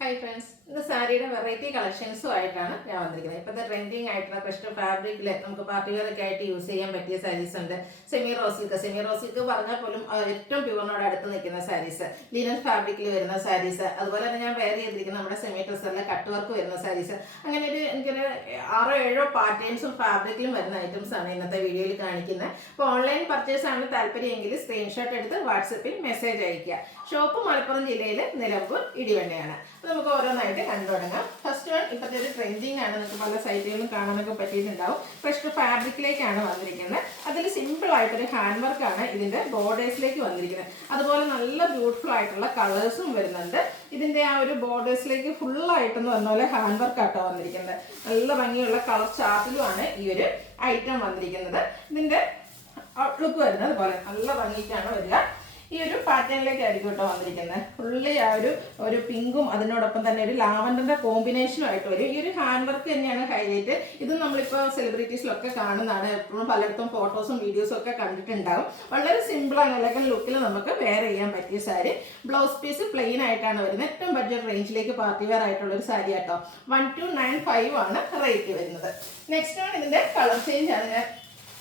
Hi friends, ഇന്ന് സാരിയുടെ variety കളക്ഷൻസും ആയിട്ടാണ് ഞാൻ വന്നിരിക്കുന്നത്. ഇപ്പോഴത്തെ ട്രെൻഡിങ് ആയിട്ടുള്ള ക്രിസ്റ്റൽ ഫാബ്രിക്കിൽ നമുക്ക് പാർട്ടി വെയർ ഒക്കെ ആയിട്ട് യൂസ് ചെയ്യാൻ പറ്റിയ സാരീസ് ഉണ്ട്. സെമി റോസിൽക്ക് പറഞ്ഞാൽ പോലും ഏറ്റവും പ്യൂറിനോട് അടുത്ത് നിൽക്കുന്ന സാരീസ്, ലിനൻ ഫാബ്രിക്കിൽ വരുന്ന സാരീസ്, അതുപോലെ തന്നെ ഞാൻ വെയർ ചെയ്തിരിക്കുന്ന നമ്മുടെ സെമി ടെസറിലെ കട്ട് വർക്ക് വരുന്ന സാരീസ്, അങ്ങനെ എനിക്കൊരു 6-7 പാറ്റേൺസും ഫാബ്രിക്കിലും വരുന്ന ഐറ്റംസ് ആണ് ഇന്നത്തെ വീഡിയോയിൽ കാണിക്കുന്നത്. അപ്പോൾ ഓൺലൈൻ പർച്ചേസ് ആണ് താല്പര്യമെങ്കിൽ സ്ക്രീൻഷോട്ട് എടുത്ത് വാട്സപ്പിൽ മെസ്സേജ് അയയ്ക്കുക. ഷോപ്പ് മലപ്പുറം ജില്ലയിൽ നിലമ്പൂർ ഇടിവണ്ണയാണ്. നമുക്ക് ഓരോന്നായിട്ട് കണ്ടു തുടങ്ങാം. ഫസ്റ്റ് വൺ ഇപ്പോഴത്തെ ഒരു ട്രെൻഡിങ് ആണ്, നിങ്ങൾക്ക് പല സൈറ്റുകളിലും കാണാനൊക്കെ പറ്റിയിട്ടുണ്ടാവും. ക്രിസ്റ്റൽ ഫാബ്രിക്കിലേക്കാണ് വന്നിരിക്കുന്നത്. അതിൽ സിമ്പിൾ ആയിട്ടൊരു ഹാൻഡ് വർക്കാണ് ഇതിൻ്റെ ബോർഡേഴ്സിലേക്ക് വന്നിരിക്കുന്നത്. അതുപോലെ നല്ല ബ്യൂട്ടിഫുൾ ആയിട്ടുള്ള കളേഴ്സും വരുന്നുണ്ട്. ഇതിൻ്റെ ആ ഒരു ബോർഡേഴ്സിലേക്ക് ഫുള്ളായിട്ടെന്ന് പറഞ്ഞ പോലെ ഹാൻഡ് വർക്കാട്ടോ വന്നിരിക്കുന്നത്. നല്ല ഭംഗിയുള്ള കളർ ചാർട്ടിലുമാണ് ഈ ഒരു ഐറ്റം വന്നിരിക്കുന്നത്. ഇതിൻ്റെ ഔട്ട്ലുക്ക് വരുന്നത് അതുപോലെ നല്ല ഭംഗിക്കാണ് വരിക. ഈ ഒരു പാറ്റേണിലേക്കായിരിക്കും കേട്ടോ വന്നിരിക്കുന്നത്. ഫുള്ളി ആ ഒരു പിങ്കും അതിനോടൊപ്പം തന്നെ ഒരു ലാവൻഡറിന്റെ കോമ്പിനേഷനും ആയിട്ട് വരും. ഈ ഒരു ഹാൻഡ് വർക്ക് തന്നെയാണ് ഹൈലൈറ്റ്. ഇത് നമ്മളിപ്പോൾ സെലിബ്രിറ്റീസിലൊക്കെ കാണുന്നതാണ്. എപ്പോഴും പലയിടത്തും ഫോട്ടോസും വീഡിയോസും ഒക്കെ കണ്ടിട്ടുണ്ടാവും. വളരെ സിമ്പിളാണ്, എലഗന്റ് ലുക്കിൽ നമുക്ക് വെയർ ചെയ്യാൻ പറ്റിയ സാരി. ബ്ലൗസ് പീസ് പ്ലെയിൻ ആയിട്ടാണ് വരുന്നത്. ഏറ്റവും ബഡ്ജറ്റ് റേഞ്ചിലേക്ക് പാർട്ടി വെയർ ആയിട്ടുള്ള ഒരു സാരി ആട്ടോ. 1295 ആണ് റേറ്റ് വരുന്നത്. നെക്സ്റ്റ് ആണ് ഇതിന്റെ കളർ ചേഞ്ച് ആണ്. ഞാൻ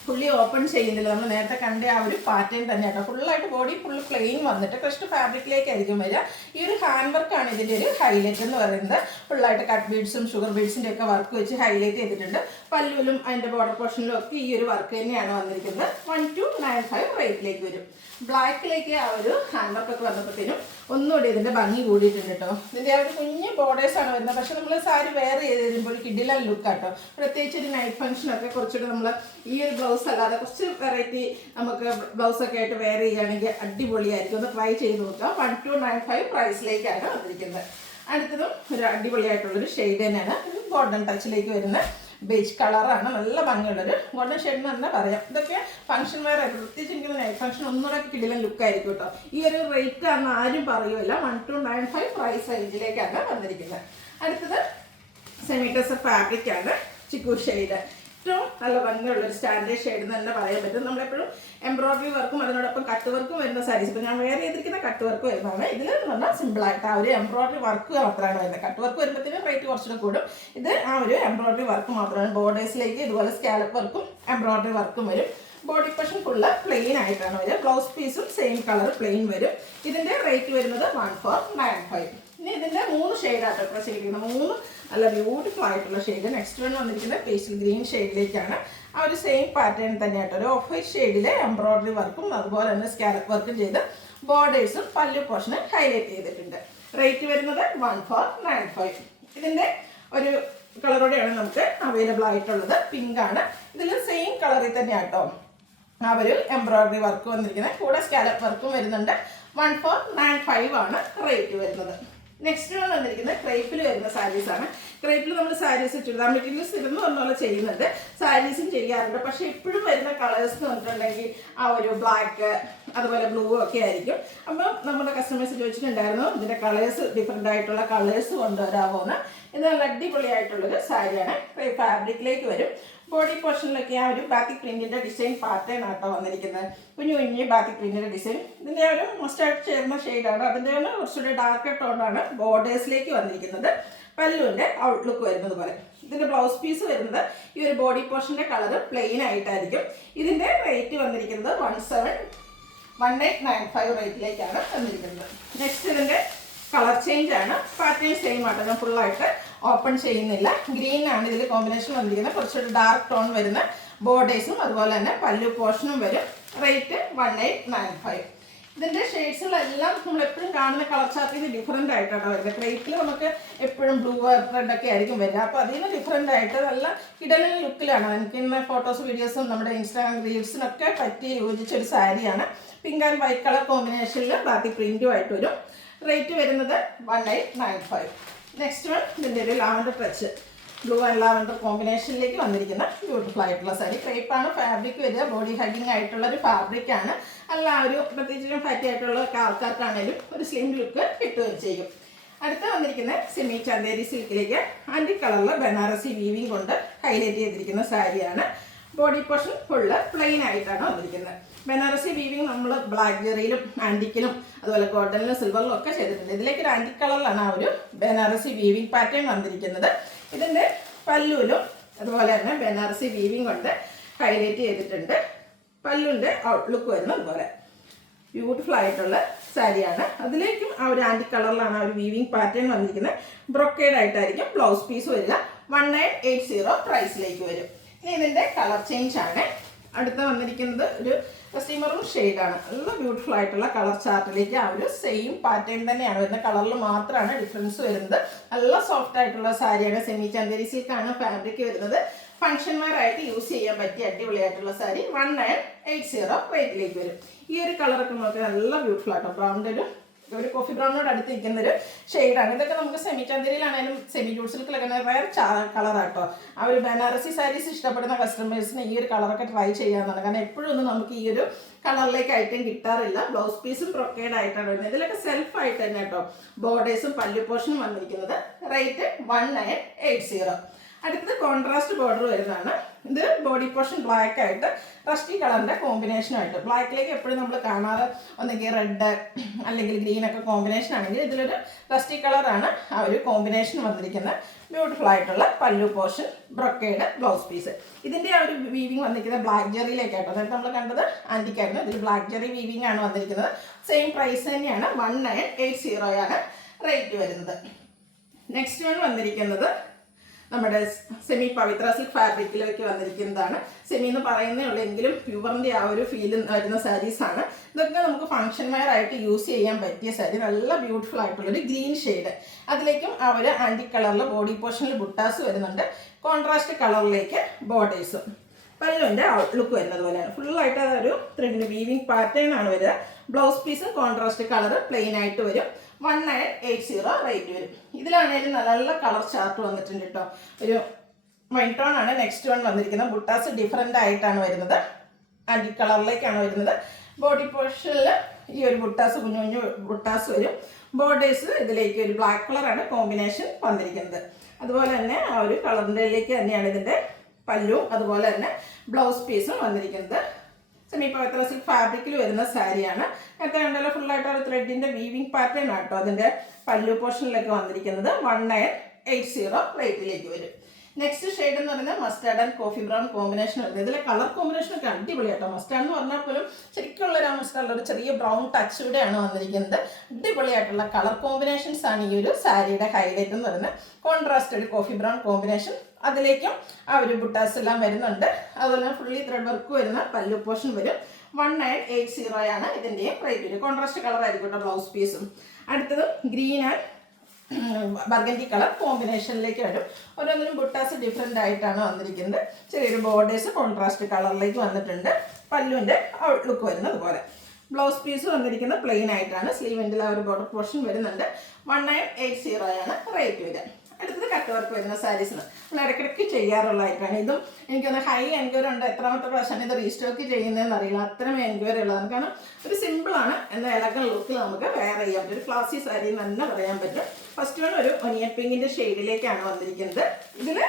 ഫുള്ളി ഓപ്പൺ ചെയ്യുന്നില്ല, നമ്മൾ നേരത്തെ കണ്ട ആ ഒരു പാറ്റേൺ തന്നെ കേട്ടോ. ഫുള്ളായിട്ട് ബോഡി ഫുള്ള് പ്ലെയിൻ വന്നിട്ട് ക്രിസ്റ്റൽ ഫാബ്രിക്കിലേക്കായിരിക്കും വരിക. ഈ ഒരു ഹാൻഡ് വർക്കാണ് ഇതിൻ്റെ ഒരു ഹൈലൈറ്റ് എന്ന് പറയുന്നത്. ഫുള്ളായിട്ട് കട്ട് ബീഡ്സും ഷുഗർ ബീഡ്സിൻ്റെ ഒക്കെ വർക്ക് വെച്ച് ഹൈലൈറ്റ് ചെയ്തിട്ടുണ്ട്. പല്ലുവിലും അതിൻ്റെ ബോർഡർ പോർഷനിലും ഒക്കെ ഈ ഒരു വർക്ക് തന്നെയാണ് വന്നിരിക്കുന്നത്. 1295 റേറ്റിലേക്ക് വരും. ബ്ലാക്കിലേക്ക് ആ ഒരു ഹാൻഡ് വർക്കൊക്കെ വന്നപ്പോഴത്തേനും ഒന്നുകൂടി ഇതിൻ്റെ ഭംഗി കൂടിയിട്ടുണ്ട് കേട്ടോ. ഇതിൻ്റെ ആ ഒരു കുഞ്ഞ് ബോർഡേഴ്സാണ് വരുന്നത്. പക്ഷെ നമ്മൾ സാരി വെയർ ചെയ്ത് തരുമ്പോൾ ഒരു കിഡിലൻ ലുക്കാട്ടോ. പ്രത്യേകിച്ച് ഒരു നൈറ്റ് ഫംഗ്ഷനൊക്കെ കുറച്ചുകൂടി നമ്മൾ ഈ ഒരു ബ്ലൗസ് അല്ലാതെ കുറച്ച് വെറൈറ്റി നമുക്ക് ബ്ലൗസൊക്കെ ആയിട്ട് വെയർ ചെയ്യുകയാണെങ്കിൽ അടിപൊളിയായിരിക്കും. ഒന്ന് ട്രൈ ചെയ്ത് നോക്കാം. 1295 പ്രൈസിലേക്കാണ് വന്നിരിക്കുന്നത്. അടുത്തതും ഒരു അടിപൊളിയായിട്ടുള്ളൊരു ഷെയ്ഡ് തന്നെയാണ്. ഗോൾഡൻ ടച്ചിലേക്ക് വരുന്ന ബേജ് കളറാണ്. നല്ല ഭംഗിയുള്ളൊരു ഗോൾഡൻ ഷെയ്ഡ് എന്ന് തന്നെ പറയാം. ഇതൊക്കെ ഫംഗ്ഷൻ വെയർ ആയിട്ട്, പ്രത്യേകിച്ച് എനിക്ക് നൈറ്റ് ഫംഗ്ഷൻ ഒന്നുകൂടെ കിടിലൻ ലുക്കായിരിക്കും കേട്ടോ. ഈ ഒരു റേറ്റ് ആണെന്ന് ആരും പറയുമല്ല. 1295 പ്രൈസ് റേഞ്ചിലേക്കാണ് വന്നിരിക്കുന്നത്. അടുത്തത് സെമി ടെസർ ഫാബ്രിക് ആണ്. ചിക്കു ഷെയ്ഡ്, ഏറ്റവും നല്ല ഭംഗിയുള്ളൊരു സ്റ്റാൻഡേർഡ് ഷെയ്ഡ് എന്ന് തന്നെ പറയാൻ പറ്റും. നമ്മളെപ്പോഴും എംബ്രോയിഡറി വർക്കും അതിനോടൊപ്പം കട്ട് വർക്കും വരുന്ന സാരീസ്, ഇപ്പോൾ ഞാൻ വെയർ ചെയ്തിരിക്കുന്ന കട്ട് വർക്ക് വരുന്നതാണ്. ഇതിൽ എന്ന് പറഞ്ഞാൽ സിമ്പിളായിട്ട് ആ ഒരു എംബ്രോയിഡറി വർക്ക് മാത്രമാണ് വരുന്നത്. കട്ട് വർക്ക് വരുമ്പോഴത്തേനും റേറ്റ് കുറച്ചുകൂടെ കൂടും. ഇത് ആ ഒരു എംബ്രോയിഡറി വർക്ക് മാത്രമാണ്. ബോർഡേഴ്സിലേക്ക് ഇതുപോലെ സ്കാലപ്പ് വർക്കും എംബ്രോയിഡറി വർക്കും വരും. ബോഡി പോർഷൻ ഫുള്ള് പ്ലെയിൻ ആയിട്ടാണ് വരിക. ബ്ലൗസ് പീസും സെയിം കളർ പ്ലെയിൻ വരും. ഇതിൻ്റെ റേറ്റ് വരുന്നത് 1495. ഇനി ഇതിൻ്റെ 3 ഷെയ്ഡാട്ടോ ഇപ്പോൾ ചെയ്തിരിക്കുന്നത്. 3 നല്ല ബ്യൂട്ടിഫുൾ ആയിട്ടുള്ള ഷെയ്ഡ്. നെക്സ്റ്റ് വൺ വന്നിരിക്കുന്നത് പേസ്റ്റൽ ഗ്രീൻ ഷെയ്ഡിലേക്കാണ്. ആ ഒരു സെയിം പാറ്റേൺ തന്നെയാട്ടോ. ഒരു ഓഫ് വൈറ്റ് ഷെയ്ഡിൽ എംബ്രോയിഡറി വർക്കും അതുപോലെ തന്നെ സ്കാലപ്പ് വർക്കും ചെയ്ത് ബോർഡേഴ്സും പല്ലു പോർഷനും ഹൈലൈറ്റ് ചെയ്തിട്ടുണ്ട്. റേറ്റ് വരുന്നത് 1495. ഇതിൻ്റെ ഒരു കളറോടെയാണ് നമുക്ക് അവൈലബിൾ ആയിട്ടുള്ളത്. പിങ്ക് ആണ്. ഇതിൽ സെയിം കളറിൽ തന്നെയാട്ടോ ആ ഒരു എംബ്രോയിഡറി വർക്ക് വന്നിരിക്കുന്നത്. കൂടെ സ്കാലപ്പ് വർക്കും വരുന്നുണ്ട്. 1495 ആണ് റേറ്റ് വരുന്നത്. നെക്സ്റ്റ് വന്നിരിക്കുന്നത് ക്രേപ്പിൽ വരുന്ന സാരീസാണ്. ക്രേപ്പിൽ നമ്മൾ സാരീസ് ചുരിദാർ മെറ്റീരിയൽസ് ഇരുന്ന് പറഞ്ഞ ചെയ്യുന്നുണ്ട്, സാരീസും ചെയ്യാറുണ്ട്. പക്ഷെ ഇപ്പോഴും വരുന്ന കളേഴ്സ് എന്ന് പറഞ്ഞിട്ടുണ്ടെങ്കിൽ ആ ഒരു ബ്ലാക്ക് അതുപോലെ ബ്ലൂ ഒക്കെ ആയിരിക്കും. അപ്പം നമ്മുടെ കസ്റ്റമേഴ്സ് ചോദിച്ചിട്ടുണ്ടായിരുന്നു ഇതിൻ്റെ കളേഴ്സ് ഡിഫറെൻ്റ് ആയിട്ടുള്ള കളേഴ്സ് കൊണ്ടുവരാമോന്ന്. ഇത് നല്ല അടിപൊളിയായിട്ടുള്ളൊരു സാരിയാണ്. ഫാബ്രിക്കിലേക്ക് വരും. ബോഡി പോർഷനിലൊക്കെ ആ ഒരു ബാത്തിക് പ്രിന്റിന്റെ ഡിസൈൻ പാറ്റേൺ ആട്ടോ വന്നിരിക്കുന്നത്. കുഞ്ഞു കുഞ്ഞു ബാത്തിക് പ്രിന്റിന്റെ ഡിസൈൻ. ഇതിൻ്റെ ഒരു മസ്റ്റാർഡ് ചേർന്ന ഷെയ്ഡാണ്. അതിൻ്റെ കുറച്ചുകൂടി ഡാർക്ക് ടോണാണ് ബോർഡേഴ്സിലേക്ക് വന്നിരിക്കുന്നത്. പല്ലുവിൻ്റെ ഔട്ട്ലുക്ക് വരുന്നത് പോലെ. ഇതിൻ്റെ ബ്ലൗസ് പീസ് വരുന്നത് ഈ ഒരു ബോഡി പോർഷൻ്റെ കളർ പ്ലെയിൻ ആയിട്ടായിരിക്കും. ഇതിൻ്റെ റേറ്റ് വന്നിരിക്കുന്നത് 1895 റേറ്റിലേക്കാണ് വന്നിരിക്കുന്നത്. നെക്സ്റ്റ് ഇതിൻ്റെ കളർ ചേഞ്ച് ആണ്. പാറ്റേൺ സെയിം ആട്ടോ. ഞാൻ ഫുള്ളായിട്ട് ഓപ്പൺ ചെയ്യുന്നില്ല. ഗ്രീൻ ആണ് ഇതിൽ കോമ്പിനേഷൻ വന്നിരിക്കുന്നത്. കുറച്ചൊരു ഡാർക്ക് ടോൺ വരുന്ന ബോർഡേഴ്സും അതുപോലെ തന്നെ പല്ലു പോർഷനും വരും. റേറ്റ് 1895. ഇതിൻ്റെ ഷെയ്ഡ്സുകളെല്ലാം നമ്മൾ എപ്പോഴും കാണുന്ന കളർ ചാർട്ടിൽ നിന്ന് ഡിഫറെൻ്റ് ആയിട്ടാണ് വരുന്നത്. ക്രേപ്പിൽ നമുക്ക് എപ്പോഴും ബ്ലൂ റെഡ് ഒക്കെ ആയിരിക്കും വരിക. അപ്പോൾ അതിൽ നിന്ന് ഡിഫറെൻ്റ് ആയിട്ട് നല്ല കിടലൻ ലുക്കിലാണ്. എനിക്ക് ഇന്ന് ഫോട്ടോസ് വീഡിയോസും നമ്മുടെ ഇൻസ്റ്റാഗ്രാം റീൽസിനൊക്കെ പറ്റി യോജിച്ചൊരു സാരിയാണ്. പിങ്ക് ആൻഡ് വൈറ്റ് കളർ കോമ്പിനേഷനിൽ ബാക്കി പ്രിൻറ്റും ആയിട്ട് വരും. റേറ്റ് വരുന്നത് 1895. നെക്സ്റ്റ് വൺ ഇതിൻ്റെ ഒരു lavender touch, blue and lavender കോമ്പിനേഷനിലേക്ക് വന്നിരിക്കുന്ന ബ്യൂട്ടിഫുൾ ആയിട്ടുള്ള സാരി. ക്രേപ്പാണ് ഫാബ്രിക് വരിക. ബോഡി ഹഗ്ഗിങ് ആയിട്ടുള്ള ഒരു ഫാബ്രിക്കാണ്. അല്ല ഒരു പ്രത്യേകിച്ചും ഫാറ്റി ആയിട്ടുള്ള ആൾക്കാർക്കാണേലും ഒരു സ്ലിം ലുക്ക് കിട്ടുകയും ചെയ്യും. അടുത്ത വന്നിരിക്കുന്നത് സെമി ചന്തേരി സിൽക്കിലേക്ക് ആൻറ്റി കളറിൽ ബനാറസി വീവിങ് കൊണ്ട് ഹൈലൈറ്റ് ചെയ്തിരിക്കുന്ന സാരിയാണ്. ബോഡി പോർഷൻ ഫുള്ള് പ്ലെയിൻ ആയിട്ടാണ് വന്നിരിക്കുന്നത്. ബനാറസി വീവിങ് നമ്മൾ ബ്ലാക്ക് ജെറിയിലും ആൻറ്റിക്കിലും അതുപോലെ ഗോൾഡനിലും സിൽവറിലും ഒക്കെ ചെയ്തിട്ടുണ്ട്. ഇതിലേക്ക് ഒരു ആൻറ്റിക് കളറിലാണ് ആ ഒരു ബനാറസി വീവിങ് പാറ്റേൺ വന്നിരിക്കുന്നത്. ഇതിൻ്റെ പല്ലുവിലും അതുപോലെ തന്നെ ബനാറസി വീവിങ് കൊണ്ട് ഹൈലൈറ്റ് ചെയ്തിട്ടുണ്ട്. പല്ലുവിൻ്റെ ഔട്ട്ലുക്ക് വരുന്നത് അതുപോലെ ബ്യൂട്ടിഫുൾ ആയിട്ടുള്ള സാരിയാണ്. അതിലേക്കും ആ ഒരു ആൻറ്റിക് കളറിലാണ് ആ ഒരു വീവിങ് പാറ്റേൺ വന്നിരിക്കുന്നത്. ബ്രൊക്കേഡ് ആയിട്ടായിരിക്കും ബ്ലൗസ് പീസ് വരിക. 1980 പ്രൈസിലേക്ക് വരും. ഇനി ഇതിൻ്റെ കളർ ചേഞ്ച് ആണ്. അടുത്ത വന്നിരിക്കുന്നത് ഒരു സ്റ്റീമറും ഷെയ്ഡാണ്. നല്ല ബ്യൂട്ടിഫുൾ ആയിട്ടുള്ള കളർ ചാർട്ടിലേക്ക് ആ ഒരു സെയിം പാറ്റേൺ തന്നെയാണ് വരുന്നത്. കളറിൽ മാത്രമാണ് ഡിഫറൻസ് വരുന്നത്. നല്ല സോഫ്റ്റ് ആയിട്ടുള്ള സാരിയാണ്. സെമി ചന്ദേരി സിൽക്കാണ് ഫാബ്രിക് വരുന്നത്. ഫംഗ്ഷൻ വെയർ ആയിട്ട് യൂസ് ചെയ്യാൻ പറ്റിയ അടിപൊളിയായിട്ടുള്ള സാരി 1980 റേറ്റിലേക്ക് വരും. ഈ ഒരു കളറൊക്കെ നോക്കി നല്ല ബ്യൂട്ടിഫുൾ ആട്ടോ. ബ്രൗണിൻ്റെ ഒരു കോഫി ബ്രൗണിനോട് അടുത്ത് നിൽക്കുന്നൊരു ഷെയ്ഡാണ്. ഇതൊക്കെ നമുക്ക് സെമി ചന്ദേരിയിലാണെങ്കിലും സെമി ജൂട്ട് സിൽക്കിലൊക്കെ റയർ കളറാട്ടോ. ആ ഒരു ബനാറസി സാരീസ് ഇഷ്ടപ്പെടുന്ന കസ്റ്റമേഴ്സിന് ഈ ഒരു കളറൊക്കെ ട്രൈ ചെയ്യാവുന്നതാണ്. കാരണം എപ്പോഴും ഒന്നും നമുക്ക് ഈ ഒരു കളറിലേക്ക് ഐറ്റം കിട്ടാറില്ല. ബ്ലൗസ് പീസും ബ്രൊക്കേഡ് ആയിട്ടാണ് വരുന്നത്. ഇതിലൊക്കെ സെൽഫ് ആയിട്ട് തന്നെ കേട്ടോ ബോർഡേഴ്സും പല്ലു പോർഷനും വന്നിരിക്കുന്നത്. റേറ്റ് 1980. അടുത്തത് കോൺട്രാസ്റ്റ് ബോർഡർ വരുന്നതാണ്. ഇത് ബോഡി പോർഷൻ ബ്ലാക്ക് ആയിട്ട് റസ്റ്റി കളറിൻ്റെ കോമ്പിനേഷനായിട്ട്. ബ്ലാക്കിലേക്ക് എപ്പോഴും നമ്മൾ കാണാറ് ഒന്നെങ്കിൽ റെഡ് അല്ലെങ്കിൽ ഗ്രീൻ ഒക്കെ കോമ്പിനേഷൻ ആണെങ്കിൽ ഇതിലൊരു റസ്റ്റി കളറാണ് ആ ഒരു കോമ്പിനേഷൻ വന്നിരിക്കുന്നത്. ബ്യൂട്ടിഫുൾ ആയിട്ടുള്ള പല്ലു പോർഷൻ, ബ്രൊക്കേഡ് ബ്ലൗസ് പീസ്. ഇതിൻ്റെ ആ ഒരു വീവിങ് വന്നിരിക്കുന്നത് ബ്ലാക്ക് ജെറിയിലേക്കാട്ടോ. നേരത്തെ നമ്മൾ കണ്ടത് ആൻറ്റിക്കായിരുന്നു. ഇതിൽ ബ്ലാക്ക് ജെറി വീവിങ് ആണ് വന്നിരിക്കുന്നത്. സെയിം പ്രൈസ് തന്നെയാണ്. 1980 റേറ്റ് വരുന്നത്. നെക്സ്റ്റ് വൺ വന്നിരിക്കുന്നത് നമ്മുടെ സെമി പവിത്ര സിൽക്ക് ഫാബ്രിക്കിലേക്ക് വന്നിരിക്കുന്നതാണ്. സെമി എന്ന് പറയുന്നേ ഉള്ളൂ എങ്കിലും പ്യുവറിൻ്റെ ആ ഒരു ഫീൽ വരുന്ന സാരീസാണ്. ഇതൊക്കെ നമുക്ക് ഫംഗ്ഷൻ വെയർ ആയിട്ട് യൂസ് ചെയ്യാൻ പറ്റിയ സാരി. നല്ല ബ്യൂട്ടിഫുൾ ആയിട്ടുള്ളൊരു ഗ്രീൻ ഷെയ്ഡ്. അതിലേക്കും ആ ഒരു ആൻറ്റിക് കളറിൽ ബോഡി പോർഷനിൽ ബുട്ടാസ് വരുന്നുണ്ട്. കോൺട്രാസ്റ്റ് കളറിലേക്ക് ബോർഡേഴ്സും. പല്ലുവിൻ്റെ ഔട്ട്ലുക്ക് വരുന്നത് പോലെയാണ്. ഫുള്ളായിട്ട് അതൊരു ത്രെഡിന് വീവിങ് പാറ്റേൺ ആണ് വരിക. ബ്ലൗസ് പീസും കോൺട്രാസ്റ്റ് കളർ പ്ലെയിൻ ആയിട്ട് വരും. 1980 റേറ്റ് വരും. ഇതിലാണെങ്കിലും നല്ല നല്ല കളർ ചാർട്ട് വന്നിട്ടുണ്ട് കേട്ടോ. ഒരു വൈൻ ടോൺ ആണ് നെക്സ്റ്റ് വൺ വന്നിരിക്കുന്നത്. ബുട്ടാസ് ഡിഫറെൻ്റ് ആയിട്ടാണ് വരുന്നത്. ആൻറ്റി കളറിലേക്കാണ് വരുന്നത്. ബോഡി പോർഷനിൽ ഈ ഒരു ബുട്ടാസ് കുഞ്ഞു കുഞ്ഞു ബുട്ടാസ് വരും. ബോർഡേഴ്സ് ഇതിലേക്ക് ഒരു ബ്ലാക്ക് കളറാണ് കോമ്പിനേഷൻ വന്നിരിക്കുന്നത്. അതുപോലെ തന്നെ ആ ഒരു കളറിൻ്റെയിലേക്ക് തന്നെയാണ് ഇതിൻ്റെ പല്ലും അതുപോലെ തന്നെ ബ്ലൗസ് പീസും വന്നിരിക്കുന്നത്. സെമി പവിത്ര സിൽക്ക് ഫാബ്രിക്കിൽ വരുന്ന സാരിയാണ്. നേരത്തെ കണ്ടല്ലോ ഫുള്ളായിട്ട് ഒരു ത്രെഡിൻ്റെ വീവിങ് പാറ്റേൺ ആട്ടോ അതിൻ്റെ പല്ലു പോർഷനിലൊക്കെ വന്നിരിക്കുന്നത്. 1980 റേറ്റിലേക്ക് വരും. നെക്സ്റ്റ് ഷെയ്ഡ് എന്ന് പറയുന്നത് mustard and coffee brown combination വരുന്നത്. ഇതിലെ കളർ കോമ്പിനേഷനൊക്കെ അടിപൊളിയാട്ടോ. മസ്റ്റാർഡ് എന്ന് പറഞ്ഞാൽ പോലും ശരിക്കുള്ളൊരു മസ്റ്റാർഡ് ഒരു ചെറിയ ബ്രൗൺ ടച്ചിലൂടെയാണ് വന്നിരിക്കുന്നത്. അടിപൊളിയായിട്ടുള്ള കളർ കോമ്പിനേഷൻസ് ആണ് ഈ ഒരു സാരിയുടെ ഹൈലൈറ്റ് എന്ന് പറയുന്നത്. കോൺട്രാസ്റ്റ് ഒരു കോഫി ബ്രൗൺ കോമ്പിനേഷൻ. അതിലേക്കും ആ ഒരു ബുട്ടാസ് എല്ലാം വരുന്നുണ്ട്. അതുപോലെ ഫുള്ളി ത്രെഡ് വർക്ക് വരുന്ന പല്ലു പോർഷൻ വരും. 1980 ഇതിൻ്റെയും റേറ്റ് വരും. കോൺട്രാസ്റ്റ് കളർ ആയിരിക്കും ബ്ലൗസ് പീസും. അടുത്തത് ഗ്രീൻ ആൻഡ് ബർഗൻഡി കളർ കോമ്പിനേഷനിലേക്ക് വരും. ഓരോന്നിനും ബുട്ടാസ് ഡിഫറെൻ്റ് ആയിട്ടാണ് വന്നിരിക്കുന്നത്. ചെറിയൊരു ബോർഡേഴ്സ് കോൺട്രാസ്റ്റ് കളറിലേക്ക് വന്നിട്ടുണ്ട്. പല്ലുവിൻ്റെ ഔട്ട്ലുക്ക് വരുന്നത് പോലെ. ബ്ലൗസ് പീസ് വന്നിരിക്കുന്നത് പ്ലെയിൻ ആയിട്ടാണ്. സ്ലീവിൻ്റെ ആ ഒരു ബോർഡർ പോർഷൻ വരുന്നുണ്ട്. 1980 റേറ്റ് വരിക. അടുത്തത് കട്ട് വർക്ക് വരുന്ന സാരീസിന് നമ്മൾ ഇടയ്ക്കിടയ്ക്ക് ചെയ്യാറുള്ളതായിട്ടാണ്. ഇതും എനിക്കൊന്ന് ഹൈ എൻക്വയറി ഉണ്ട്. എത്രാമത്തെ പ്രാവശ്യമാണ് ഇത് റീസ്റ്റോക്ക് ചെയ്യുന്നതെന്ന് അറിയില്ല. അത്രയും എൻക്വയറി ഉള്ളതാണ്. കാരണം ഒരു സിമ്പിളാണ് എന്നാൽ എലഗൻ ലുക്കിൽ നമുക്ക് വെയർ ചെയ്യാൻ പറ്റും. ഒരു ക്ലാസി സാരി എന്ന് തന്നെ പറയാൻ പറ്റും. ഫസ്റ്റ് വൺ ഒരു ഒനിയൻ പിങ്കിൻ്റെ ഷെയ്ഡിലേക്കാണ് വന്നിരിക്കുന്നത്. ഇതിൽ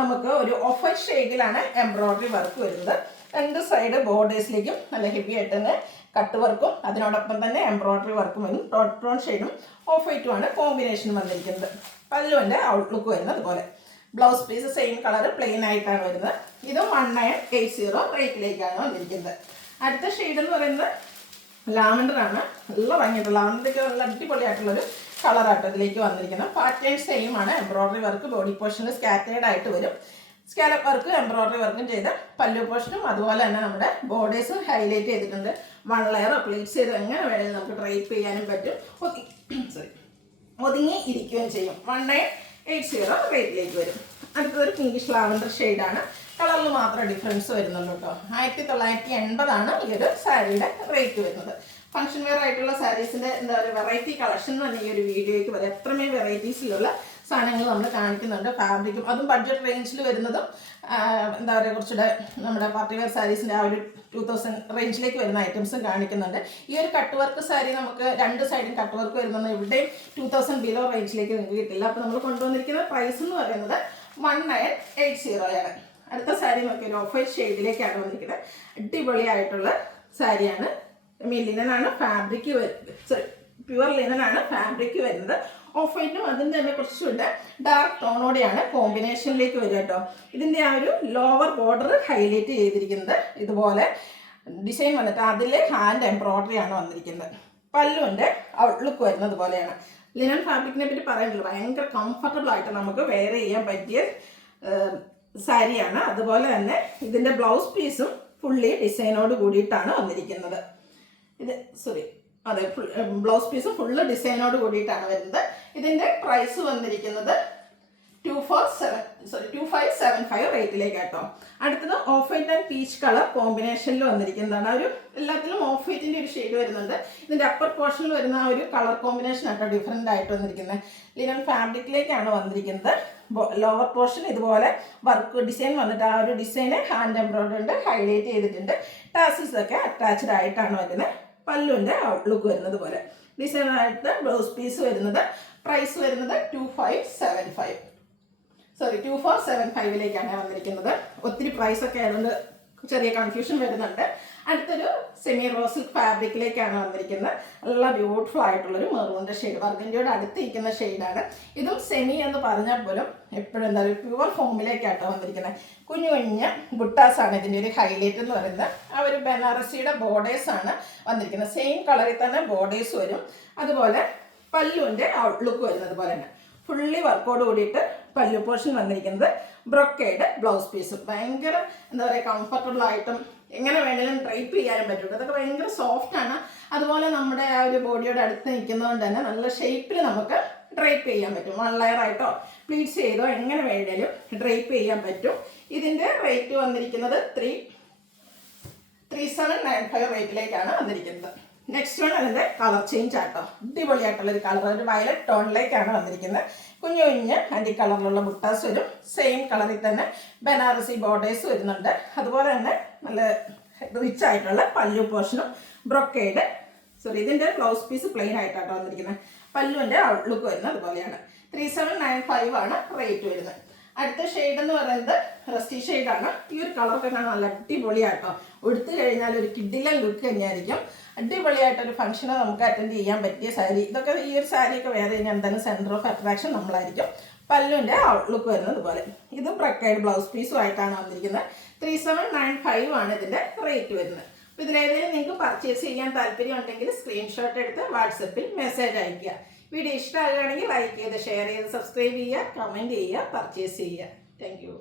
നമുക്ക് ഒരു ഓഫ് വൈറ്റ് ഷെയ്ഡിലാണ് എംബ്രോയ്ഡറി വർക്ക് വരുന്നത്. രണ്ട് സൈഡ് ബോർഡേഴ്സിലേക്കും നല്ല ഹെവി ആയിട്ട് തന്നെ കട്ട് വർക്കും അതിനോടൊപ്പം തന്നെ എംബ്രോയ്ഡറി വർക്കും വരും. ടോൺ ഷെയ്ഡും ഓഫ് വൈറ്റുമാണ് കോമ്പിനേഷൻ വന്നിരിക്കുന്നത്. പല്ലുവിൻ്റെ ഔട്ട്ലുക്ക് വരുന്നത് അതുപോലെ. Blouse piece same colour plain ആയിട്ടാണ് വരുന്നത്. ഇതും 1980 റേറ്റിലേക്കാണ് വന്നിരിക്കുന്നത്. അടുത്ത ഷെയ്ഡ് എന്ന് പറയുന്നത് ലാവൻഡർ ആണ്. നല്ല ഭംഗിയായിട്ട് ലാവൻഡറിലേക്ക് നല്ല അടിപൊളിയായിട്ടുള്ളൊരു കളറായിട്ട് ഇതിലേക്ക് വന്നിരിക്കുന്നത്. പാറ്റേൺ സെയിം ആണ്. എംബ്രോയ്ഡറി വർക്ക് ബോഡി പോർഷനിൽ സ്കാറ്റേർഡ് ആയിട്ട് വരും. സ്കാലപ്പ് വർക്ക് എംബ്രോയ്ഡറി വർക്കും ചെയ്ത് പല്ലു പോർഷനും അതുപോലെ തന്നെ നമ്മുടെ ബോർഡേഴ്സും ഹൈലൈറ്റ് ചെയ്തിട്ടുണ്ട്. 1 ലെയർ പ്ലീറ്റ്സ് ചെയ്ത് എങ്ങനെ വേണമെങ്കിലും നമുക്ക് ഡ്രൈപ്പ് ചെയ്യാനും പറ്റും. ഒതുങ്ങി ഇരിക്കുകയും ചെയ്യും. 1980 റേറ്റിലേക്ക് വരും. അടുത്തതൊരു പിങ്കിഷ് ലാവൻഡർ ഷെയ്ഡാണ്. കളറിൽ മാത്രമേ ഡിഫറൻസ് വരുന്നുള്ളൂ കേട്ടോ. 1980 ഈ ഒരു സാരിയുടെ റേറ്റ് വരുന്നത്. ഫംഗ്ഷൻ വെയർ ആയിട്ടുള്ള സാരീസിൻ്റെ എന്താ പറയുക വെറൈറ്റി കളക്ഷൻ എന്ന് തന്നെ ഈ ഒരു വീഡിയോയ്ക്ക് പറയാം. എത്രമേ വെറൈറ്റീസിലുള്ള സാധനങ്ങൾ നമ്മൾ കാണിക്കുന്നുണ്ട്. ഫാബ്രിക്കും അതും ബഡ്ജറ്റ് റേഞ്ചിൽ വരുന്നതും എന്താ പറയുക കുറച്ചുകൂടെ നമ്മുടെ പാർട്ടി വെയർ സാരീസിൻ്റെ ആ ഒരു 2000 റേഞ്ചിലേക്ക് വരുന്ന ഐറ്റംസും കാണിക്കുന്നുണ്ട്. ഈ ഒരു കട്ട് വർക്ക് സാരി നമുക്ക് രണ്ട് സൈഡും കട്ട് വർക്ക് വരുന്നത് എവിടെയും 2000 ബിലോ റേഞ്ചിലേക്ക് നിങ്ങൾക്ക് കിട്ടില്ല. അപ്പോൾ നമ്മൾ കൊണ്ടുവന്നിരിക്കുന്ന പ്രൈസ് എന്ന് പറയുന്നത് 1980 അടുത്ത സാരി നോക്കിയാൽ ഓഫ് വൈറ്റ് ഷെയ്ഡിലേക്കാണ് വന്നിരിക്കുന്നത്. അടിപൊളിയായിട്ടുള്ള സാരിയാണ്. ലിനനാണ് ഫാബ്രിക് വരുന്നത്, സോറി പ്യുവർ ലിനനാണ് ഫാബ്രിക് വരുന്നത്. ഓഫ് വൈറ്റും അതിൻ്റെ തന്നെ കുറച്ചുകൂടെ ഡാർക്ക് ടോണോടെയാണ് കോമ്പിനേഷനിലേക്ക് വരിക കേട്ടോ. ഇതിൻ്റെ ആ ഒരു ലോവർ ബോർഡർ ഹൈലൈറ്റ് ചെയ്തിരിക്കുന്നത് ഇതുപോലെ ഡിസൈൻ വന്നിട്ട് അതിൽ ഹാൻഡ് എംബ്രോയ്ഡറി ആണ് വന്നിരിക്കുന്നത്. പല്ലുവിൻ്റെ ഔട്ട്ലുക്ക് വരുന്നത് പോലെയാണ്. ലിനൻ ഫാബ്രിക്കിനെ പറ്റി പറയുന്നില്ല, ഭയങ്കര കംഫർട്ടബിൾ ആയിട്ട് നമുക്ക് വെയർ ചെയ്യാൻ പറ്റിയ സാരിയാണ്. അതുപോലെ തന്നെ ഇതിൻ്റെ ബ്ലൗസ് പീസും ഫുള്ളി ഡിസൈനോട് കൂടിയിട്ടാണ് വന്നിരിക്കുന്നത്. അതെ, ബ്ലൗസ് പീസും ഫുള്ള് ഡിസൈനോട് കൂടിയിട്ടാണ് വരുന്നത്. ഇതിൻ്റെ പ്രൈസ് വന്നിരിക്കുന്നത് 2575 റേറ്റിലേക്ക് കേട്ടോ. അടുത്തത് off white and peach colour കോമ്പിനേഷനിൽ വന്നിരിക്കുന്നതാണ്. ഒരു എല്ലാത്തിലും ഓഫ് വൈറ്റിൻ്റെ ഒരു ഷെയ്ഡ് വരുന്നുണ്ട്. ഇതിൻ്റെ അപ്പർ പോർഷനിൽ വരുന്ന ആ ഒരു കളർ കോമ്പിനേഷൻ ആട്ടോ ഡിഫറെൻ്റ് ആയിട്ട് വന്നിരിക്കുന്നത്. ലിനൻ ഫാബ്രിക്കിലേക്കാണ് വന്നിരിക്കുന്നത്. ലോവർ പോർഷൻ ഇതുപോലെ വർക്ക് ഡിസൈൻ വന്നിട്ട് ആ ഒരു ഡിസൈന് ഹാൻഡ് എംബ്രോയ്ഡറി ഉണ്ട്, ഹൈലൈറ്റ് ചെയ്തിട്ടുണ്ട്. ടാസിൽസ് ഒക്കെ അറ്റാച്ച്ഡ് ആയിട്ടാണ് വരുന്നത്. പല്ലുവിൻ്റെ ഔട്ട്ലുക്ക് വരുന്നത് പോലെ ഡിസൈനായിട്ട് ബ്ലൗസ് പീസ് വരുന്നത്. പ്രൈസ് വരുന്നത് 2475ലേക്കാണ് വന്നിരിക്കുന്നത്. ഒത്തിരി പ്രൈസൊക്കെ ആയതുകൊണ്ട് ചെറിയ കൺഫ്യൂഷൻ വരുന്നുണ്ട്. അടുത്തൊരു സെമി റോസ് ഫാബ്രിക്കിലേക്കാണ് വന്നിരിക്കുന്നത്. നല്ല ബ്യൂട്ടിഫുൾ ആയിട്ടുള്ളൊരു മെറൂണിൻ്റെ ഷെയ്ഡ്, ബർഗൻഡിയോട് അടുത്തിരിക്കുന്ന ഷെയ്ഡാണ്. ഇതും സെമി എന്ന് പറഞ്ഞാൽ പോലും എപ്പോഴും എന്താ പറയുക പ്യുവർ ഫോമിലേക്കാട്ടോ വന്നിരിക്കുന്നത്. കുഞ്ഞു കുഞ്ഞ് ബുട്ടാസാണ് ഇതിൻ്റെ ഒരു ഹൈലൈറ്റ് എന്ന് പറയുന്നത്. ആ ഒരു ബനാറസിയുടെ ബോർഡേഴ്സാണ് വന്നിരിക്കുന്നത്. സെയിം കളറിൽ തന്നെ ബോർഡേഴ്സ് വരും. അതുപോലെ പല്ലുവിൻ്റെ ഔട്ട്ലുക്ക് വരുന്നത് പോലെ തന്നെ ഫുള്ളി വർക്കോട് കൂടിയിട്ട് പല്ലു പോർഷൻ വന്നിരിക്കുന്നത്. ബ്രൊക്കേഡ് ബ്ലൗസ് പീസും ഭയങ്കര എന്താ പറയുക കംഫർട്ടബിൾ ആയിട്ടും എങ്ങനെ വേണമെങ്കിലും ഡ്രൈപ്പ് ചെയ്യാനും പറ്റും. അതൊക്കെ ഭയങ്കര സോഫ്റ്റാണ്. അതുപോലെ നമ്മുടെ ആ ഒരു ബോഡിയോട് അടുത്ത് നിൽക്കുന്നതുകൊണ്ട് തന്നെ നല്ല ഷേപ്പിൽ നമുക്ക് ഡ്രൈപ്പ് ചെയ്യാൻ പറ്റും. 1 ലെയർ ആയിട്ടോ പ്ലീറ്റ്സ് ചെയ്തോ എങ്ങനെ വേണമെങ്കിലും ഡ്രൈപ്പ് ചെയ്യാൻ പറ്റും. ഇതിൻ്റെ റേറ്റ് വന്നിരിക്കുന്നത് 3795 റേറ്റിലേക്കാണ് വന്നിരിക്കുന്നത്. നെക്സ്റ്റ് വൺ അതിൻ്റെ കളർ ചേഞ്ച് ആട്ടോ. അടിപൊളിയായിട്ടുള്ളൊരു കളർ, ഒരു വയലറ്റ് ടോണിലേക്കാണ് വന്നിരിക്കുന്നത്. കുഞ്ഞു കുഞ്ഞ് ആൻറ്റി കളറിലുള്ള ബുട്ടാസ് വരും. സെയിം കളറിൽ തന്നെ ബനാറസി ബോർഡേഴ്സ് വരുന്നുണ്ട്. അതുപോലെ തന്നെ നല്ല റിച്ച് ആയിട്ടുള്ള പല്ലു പോർഷനും ബ്രൊക്കേഡ് ഇതിൻ്റെ ബ്ലൗസ് പീസ് പ്ലെയിൻ ആയിട്ടാട്ടോ വന്നിരിക്കുന്നത്. പല്ലുവിൻ്റെ ഔട്ട്ലുക്ക് വരുന്നത് അതുപോലെയാണ്. 3795 ആണ് റേറ്റ് വരുന്നത്. അടുത്ത ഷെയ്ഡ് എന്ന് പറയുന്നത് റസ്റ്റി ഷെയ്ഡാണ്. ഈ ഒരു കളറൊക്കെ കാണാൻ നല്ല അടിപൊളിയാട്ടോ. ഉടുത്തു കഴിഞ്ഞാൽ ഒരു കിഡിലൻ ലുക്ക് തന്നെയായിരിക്കും. അടിപൊളിയായിട്ടൊരു ഫംഗ്ഷന് നമുക്ക് അറ്റൻഡ് ചെയ്യാൻ പറ്റിയ സാരി. ഇതൊക്കെ ഈ ഒരു സാരിയൊക്കെ വേറെ കഴിഞ്ഞാൽ എന്തായാലും സെൻറ്റർ ഓഫ് അട്രാക്ഷൻ നമ്മളായിരിക്കും. പല്ലുവിൻ്റെ ഔട്ട്ലുക്ക് വരുന്നത് പോലെ ഇതും ബ്രൊക്കേഡ് ബ്ലൗസ് പീസും ആയിട്ടാണ് വന്നിരിക്കുന്നത്. 3795 ആണ് ഇതിൻ്റെ റേറ്റ് വരുന്നത്. അപ്പോൾ ഇതിലേതെങ്കിലും നിങ്ങൾക്ക് പർച്ചേസ് ചെയ്യാൻ താല്പര്യം ഉണ്ടെങ്കിൽ സ്ക്രീൻഷോട്ട് എടുത്ത് വാട്സപ്പിൽ മെസ്സേജ് അയയ്ക്കുക. വീഡിയോ ഇഷ്ടമാകുകയാണെങ്കിൽ ലൈക്ക് ചെയ്ത് ഷെയർ ചെയ്ത് സബ്സ്ക്രൈബ് ചെയ്യുക, കമൻറ്റ് ചെയ്യുക, പർച്ചേസ് ചെയ്യുക. Thank you.